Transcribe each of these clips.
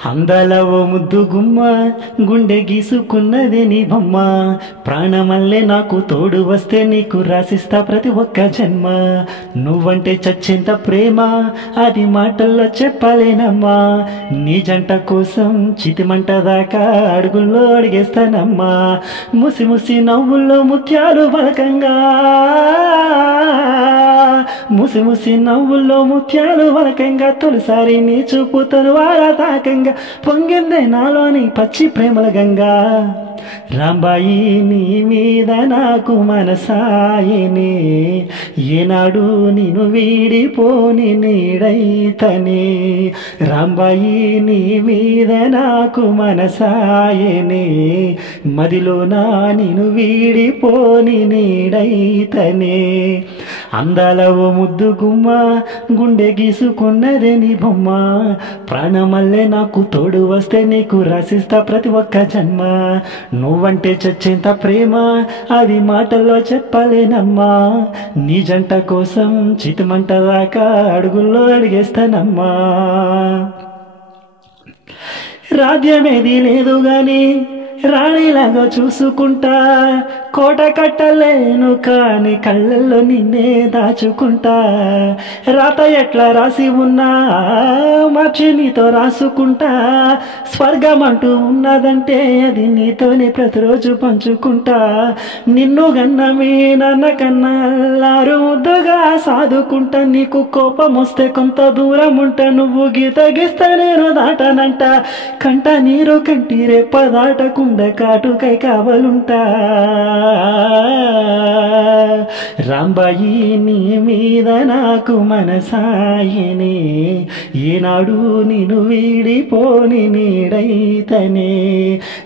అందాల ఓ ముద్దు గుమ్మ గుండె గీసుకున్నదే నీ బొమ్మ ప్రాణమల్లే నాకు తోడు వస్తే నీకు రాసిస్తా ప్రతి ఒక్క జన్మ నువ్వంటే చచ్చేంత ప్రేమ అది మాటల్లో చెప్పలేనమ్మా నీ జంట కోసం చితిమంట దాకా అడుగుల్లో అడిగేస్తానమ్మా ముసి ముసి నవ్వుల్లో ముత్యాలు వలకంగా ముసి ముసి నవ్వుల్లో ముత్యాలు వలకంగా తొలిసారి నీ చూపుతను వాడ తాకంగా పొంగిందే నాలోని పచ్చి ప్రేమల గంగా రాంబాయి నీ మీద నాకు మనసాయనే ఏనాడు నిన్ను వీడిపోని నీడైతనే రాంబాయి నీ మీద నాకు మనసాయనే మదిలో నా నిన్ను వీడిపోని నీడైతనే అందాల ఓ ముద్దు గుమ్మ గుండె గీసుకున్నదే నీ బొమ్మ ప్రాణమల్లే నాకు తోడు వస్తే నీకు రాసిస్తా ప్రతి ఒక్క జన్మ నువ్వంటే చచ్చేంత ప్రేమ అది మాటల్లో చెప్పలేనమ్మా నీ జంట కోసం చితిమంట దాకా అడుగుల్లో అడిగేస్తానమ్మా రాజ్యమేది లేదు గాని రాణిలాగా చూసుకుంటా కోట కట్టలేను కాని కళ్ళల్లో నిన్నే దాచుకుంటా రాత ఎట్లా రాసి ఉన్నా మార్చి నీతో రాసుకుంటా స్వర్గం అంటూ ఉన్నదంటే అది నీతోనే ప్రతిరోజు పంచుకుంటా నిన్ను గన్న మీ నాన్న కన్నా అల్లారు ముద్దుగా సాదుకుంటా నీకు కోపం వస్తే కొంత దూరం ఉంటా నువ్వు గీత గీస్తే నేను దాటనంట కంట నీరు కంటి రేప దాటకుండా కాటుకై కావలుంటా రాంబాయి నీ మీద నాకు మనసాయనే ఏనాడు నిన్ను వీడిపోని నీడైతనే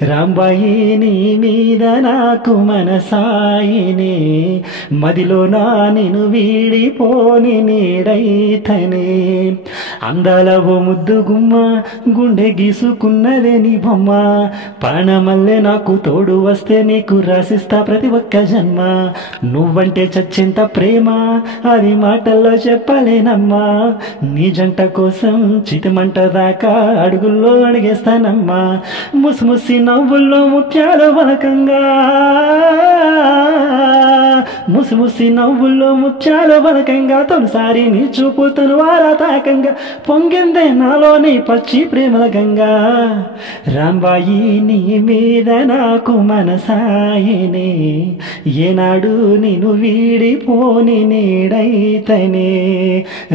రాంబాయి నీ మీద నాకు మనసాయనే మదిలో నా నిన్ను వీడిపోని నీడైతనే అందాల ఓ ముద్దు గుమ్మ గుండె గీసుకున్నదే నీ బొమ్మ ప్రాణమల్లే నాకు తోడు వస్తే నీకు రాసిస్తా ప్రతి ఒక్క జన్మ నువ్వంటే చచ్చేంత ప్రేమ అది మాటల్లో చెప్పలేనమ్మా నీ జంట కోసం చితిమంట దాకా అడుగుల్లో అడిగేస్తానమ్మా ముసి ముసి నవ్వుల్లో ముత్యాలు వలకంగా ముసి ముసి నవ్వుల్లో ముత్యాలు వలకంగా తొలిసారి నీ చూపుతను వారా తాకంగా పొంగిందే నాలోని పచ్చి ప్రేమల గంగా రాంబాయి నీ మీద నాకు మనసాయనే ఏనాడు నిన్ను వీడిపోని నీడైతనే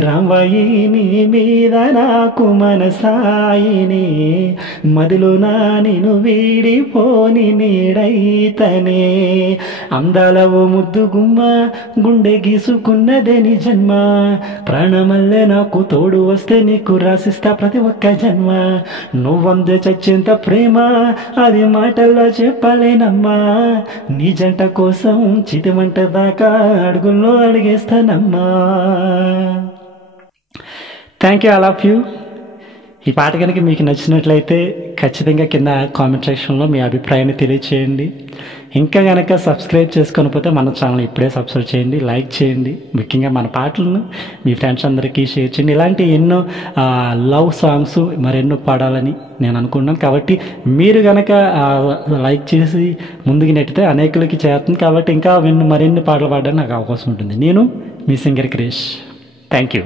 రాంబాయి నీ మీద నాకు మనసాయనే మదిలో నా నిన్ను వీడిపోని నీడైతనే అందాల ఓ ముద్దు గుమ్మ గుండె గీసుకున్నదే నీ జన్మ ప్రాణమల్లే నాకు తోడు వస్తే నీకు రాసిస్తా ప్రతి ఒక్క జన్మ నువ్వందే చచ్చేంత ప్రేమ అది మాటల్లో చెప్పలేనమ్మా నీ జంట కోసం చితిమంట దాకా అడుగుల్లో అడిగేస్తానమ్మా thank you all of you ఈ పాట కనుక మీకు నచ్చినట్లయితే ఖచ్చితంగా కింద కామెంట్ సెక్షన్లో మీ అభిప్రాయాన్ని తెలియచేయండి ఇంకా కనుక సబ్స్క్రైబ్ చేసుకోకపోతే మన ఛానల్ ఇప్పుడే సబ్స్క్రైబ్ చేయండి లైక్ చేయండి ముఖ్యంగా మన పాటలను మీ ఫ్రెండ్స్ అందరికీ షేర్ చేయండి ఇలాంటి ఎన్నో లవ్ సాంగ్స్ మరెన్నో పాడాలని నేను అనుకున్నాను కాబట్టి మీరు కనుక లైక్ చేసి ముందుకు నెట్టితే అనేకులకి చేస్తుంది కాబట్టి ఇంకా మరిన్ని పాటలు పాడడానికి నాకు అవకాశం ఉంటుంది నేను మీ సింగర్ క్రిష్ థ్యాంక్ యూ